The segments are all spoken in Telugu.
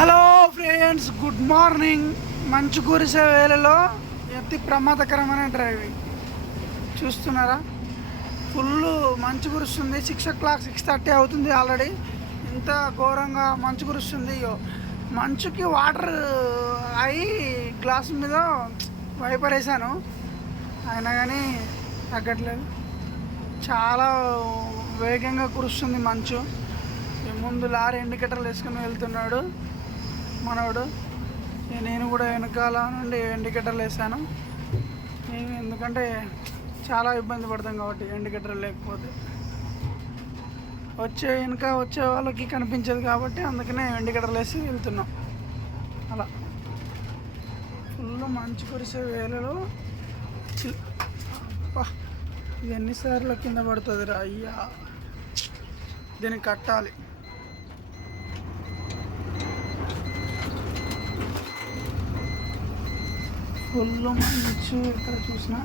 Hello friends, good morning. మంచు కురిసే వేళలో అతి ప్రమాదకరమైన డ్రైవింగ్ చూస్తున్నారా? ఫుల్ మంచు కురుస్తుంది. 6 o'clock 6:30 అవుతుంది ఆల్రెడీ. ఇంత ఘోరంగా మంచు కురుస్తుంది. మంచుకి వాటర్ అయి గ్లాస్ మీద వైపర్ వేసాను, అయినా కానీ తగ్గట్లేదు. చాలా వేగంగా కురుస్తుంది మంచు. ముందు లారీ ఇండికేటర్లు వేసుకుని వెళ్తున్నాడు మనవాడు. నేను కూడా వెనకాల నుండి ఇండికేటర్లు వేసాను, ఎందుకంటే చాలా ఇబ్బంది పడతాం కాబట్టి. ఇండికేటర్ లేకపోతే వచ్చే వాళ్ళకి కనిపించదు కాబట్టి అందుకనే ఇండికేటర్లు వేసి వెళ్తున్నాం. అలా ఫుల్ మంచు కురిసే వేళలో ఇది ఎన్నిసార్లు కింద పడుతుంది రా అయ్యా, దీన్ని కట్టాలి. ఫుల్ మంచు ఎక్కడ చూసినా.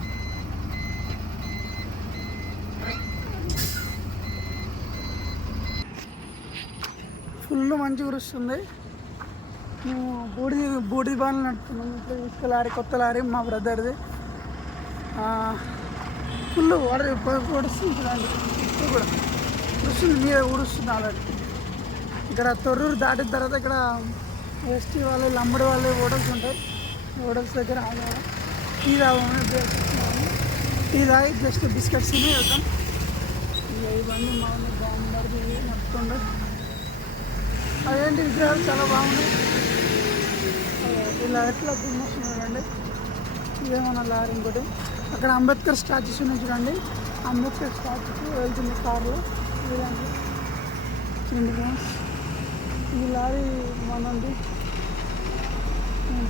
ఫుల్ మంచు కురుస్తుంది. మేము బూడిది బాగా నడుపుతున్నాం. ఇప్పుడు ఇసుక లారీ, కొత్త లారీ మా బ్రదర్ది. ఫుల్ పొడుస్తుంది చూడండి. ఇప్పుడు కూడా కురుస్తుంది, మీద ఊడుస్తుంది ఆల్రెడీ. ఇక్కడ తొర్రూరు దాటిన తర్వాత ఇక్కడ ఎస్టీ వాళ్ళు, లంబడి వాళ్ళు హోటల్స్ ఉంటాయి. హోటల్స్ దగ్గర ఆగాము. టీ తాగాము, టీ తాగి జస్ట్ బిస్కెట్స్ తిని వెళ్తాం. ఇవన్నీ మామూలు బాగుంది నడుపుతుండే. అదేంటి విగ్రహాలు చాలా బాగున్నాయి. ఇలా ఎట్లా తిమ్మొస్తున్నారండి. ఇదేమన్నా లారీ. ఇంకోటి అక్కడ అంబేద్కర్ స్టాచ్యూస్ ఉన్నాయి చూడండి. అంబేద్కర్ స్టాచ్యూకి వెళ్తుంది కార్లో. ఇలాంటి ఈ లారీ మనండి.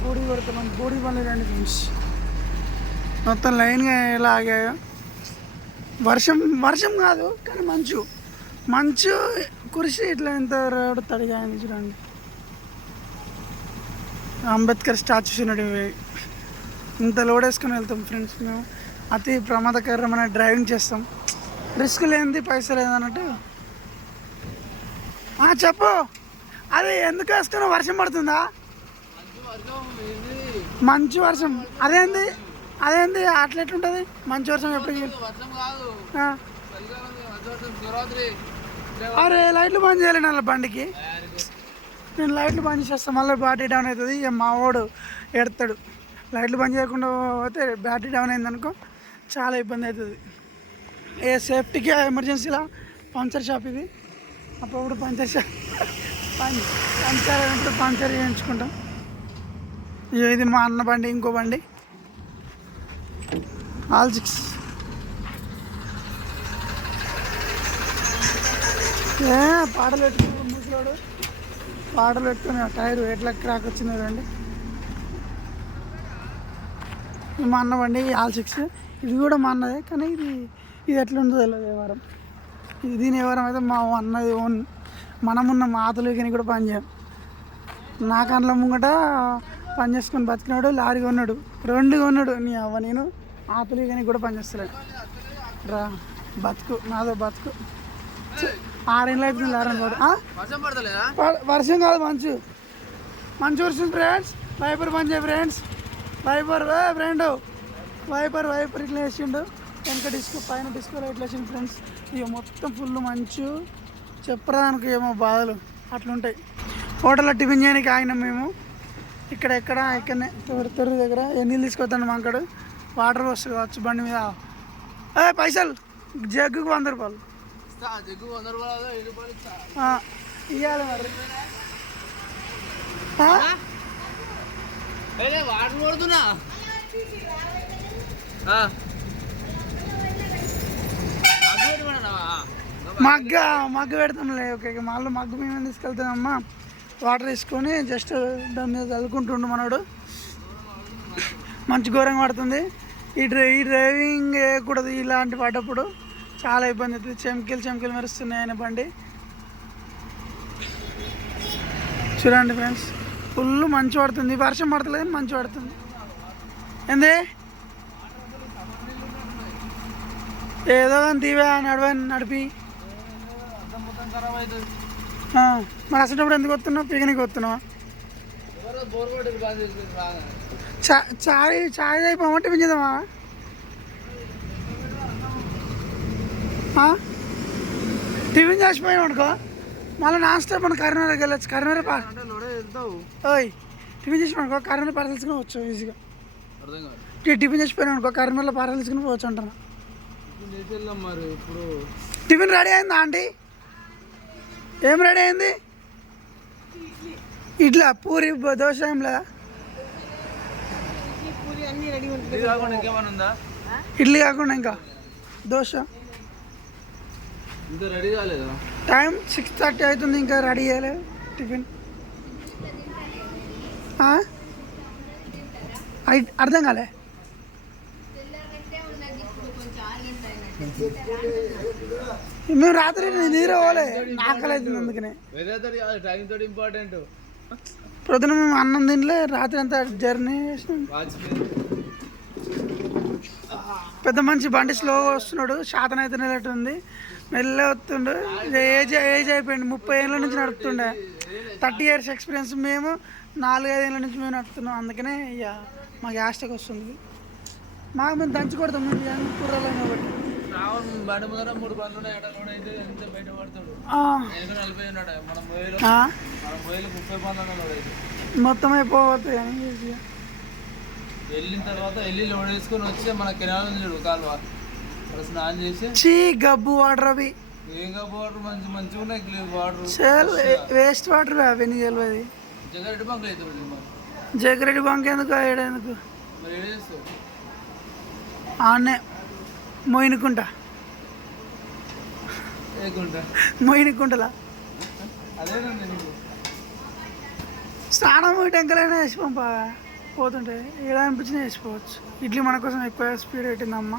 బూడి కొడుతున్నాం. బూడి పనులు రండి ఫ్రెండ్స్. మొత్తం లైన్గా ఎలా ఆగాయో. వర్షం కాదు కానీ మంచు కురిసి ఇట్లా ఎంత రోడ్డు తడిగా అయింది చూడండి. అంబేద్కర్ స్టాచ్యూస్ ఉన్నవి. ఇంత లోడ్ వేసుకొని వెళ్తాం ఫ్రెండ్స్. మేము అతి ప్రమాదకరమైన డ్రైవింగ్ చేస్తాం. రిస్క్ లేనిది పైసలు లేదన్నట్టు. చెప్పు, అది ఎందుకు వేసుకున్నా? వర్షం పడుతుందా? మంచు వర్షం. అదేంది అట్లా ఎట్లుంటుంది? మంచు వర్షం ఎప్పుడు? అరే లైట్లు బంద్ చేయాలి నా బండికి. నేను లైట్లు బంద్ చేస్తాను, మళ్ళీ బ్యాటరీ డౌన్ అవుతుంది. ఇక మా వాడు ఎడతాడు. లైట్లు బంద్ చేయకుండా పోతే బ్యాటరీ డౌన్ అయిందనుకో చాలా ఇబ్బంది అవుతుంది. సేఫ్టీకి ఎమర్జెన్సీలా పంచర్ షాప్ ఇది. అప్పుడు పంచర్ చేయించుకుంటాం. ఇది మా అన్న బండి. ఇంకో బండి ఆల్ 6. పాటలు పెట్టుకుని ముసలాడు పాటలు పెట్టుకుని టైర్ ఎట్లా క్రాక్ వచ్చింది రండి. మా అన్న బండి ఆల్ 6. ఇది కూడా మా అన్నదే, కానీ ఇది ఎట్లా ఉందో తెలియదు. ఏ వారం దీని ఏ వారం అయితే మా అన్నది ఓన్. మనమున్న మా ఆతలుకి కూడా పని చేయం. నా కళ్ళ ముంగట పని చేసుకొని బతికినాడు. లారీ కొన్నాడు, 2 కొన్నాడు. నీ అవ్వ నేను ఆతలి కానీ కూడా పని చేస్తలేడు రా. బతుకు నాదో బతుకు. 6 ఏళ్ళు అవుతుంది లారీ పోదు. వర్షం కాదు, మంచు కురుస్తుంది ఫ్రెండ్స్. వైపర్ పని చేయ ఫ్రెండ్స్. వైపర్ వైపర్ ఇట్లా వేసిండు. వెనక డిస్కో, పైన డిస్కోలో ఇట్లా వేసిండు ఫ్రెండ్స్. ఇక మొత్తం ఫుల్ మంచు. చెప్పడానికి ఏమో బాధలు అట్లుంటాయి. హోటల్లో టిఫిన్ చేయడానికి ఆగినాం మేము. ఇక్కడనే తొర్రు దగ్గర. నీళ్ళు తీసుకొస్తాను మాకాడు. వాటర్ వస్తుంది కావచ్చు బండి మీద. పైసలు జగ్గుకు 100 రూపాయలు ఇవ్వాలి మరి. మగ్గు పెడతాంలే. ఓకే, మళ్ళీ మగ్గు మేము తీసుకెళ్తామమ్మా. వాటర్ వేసుకొని జస్ట్ దాని మీద చల్లుకుంటుండు మనోడు. మంచి ఘోరంగా పడుతుంది. ఈ డ్రైవింగ్ వేయకూడదు ఇలాంటి పడ్డప్పుడు. చాలా ఇబ్బంది అవుతుంది. చెమకిలు మెరుస్తున్నాయి ఆయన బండి. చూడండి ఫ్రెండ్స్, ఫుల్ మంచు పడుతుంది. వర్షం పడతలేదు, మంచు పడుతుంది. ఏంది ఏదో కానీ తీవా నడిపి. మరి అసలు ఎందుకు వస్తున్నావు? పికనిక్ వస్తున్నావా? చాయ్ అయిపోమంటే టిఫిన్ చేద్దామా? టిఫిన్ చేసిపోయాం అనుకో మళ్ళీ నాన్ స్టాప్ మనం కరీంనగర్కి వెళ్ళచ్చు. కరీంనగర్ ఓయ్ టిఫిన్ చేసి అనుకో కరీంనగర్ పార్సల్ తీసుకుని వచ్చు ఈజీగా. టిఫిన్ చేసిపోయాను అనుకో కరీంనగర్లో పార్సల్ తీసుకుని పోవచ్చు అంటాను. టిఫిన్ రెడీ అయిందా ఆంటీ? ఏం రెడీ అయింది? ఇడ్లా పూరి దోశ ఏం లేదా? ఇడ్లీ కాకుండా ఇంకా దోశ. టైం 6:30 అవుతుంది, ఇంకా రెడీ చేయలేదు టిఫిన్. అర్థం కాలే. మేము రాత్రి నిద్ర పోలే, ఆకలి అవుతుంది అందుకనే. ప్రొద్దున మేము అన్నం తినలే, రాత్రి అంతా జర్నీ చేసినాం. పెద్ద మంచి బండి స్లోగా వస్తున్నాడు, శాతం అయితే నిలబెట్టుంది, మెల్ల వస్తుండు. ఏజ్ అయిపోయింది, 30 ఏళ్ళ నుంచి నడుపుతుండే, 30 years ఎక్స్పీరియన్స్. మేము 4-5 ఏళ్ళ నుంచి మేము నడుపుతున్నాం, అందుకనే ఇక మాకు యాస్టక్ వస్తుంది. మాకు మేము దంచి కొడతాం, మేము కూరలు కాబట్టి. మొత్తం అయిపోతాయి అని వెళ్ళిన తర్వాత లోడ్ వేసుకొని వచ్చి మన కెనాల్ చూడు కాలువ స్నానం చేసి. చీ గబ్బు వాటర్ అవి. ఏం గబ్బు వాటర్ మంచిగా ఉన్నాయి వాటర్. వేస్ట్ వాటర్ అవి నీకు తెలియదు. జగ్గారెడ్డి బంక్ అవుతుంది. జగ్గారెడ్డి బంక్ ఎందుకు ఏడెందుకు? మరి ఏం చేస్తావు? ఆనే మోయినకుంటా మోయినకుంటలా అదేనండి. స్నానం టెంకలైనా వేసిపోం బాగా పోతుంటే ఏడా అనిపించినా వేసిపోవచ్చు. ఇడ్లీ మన కోసం ఎక్కువ స్పీడ్ పెట్టిందమ్మ.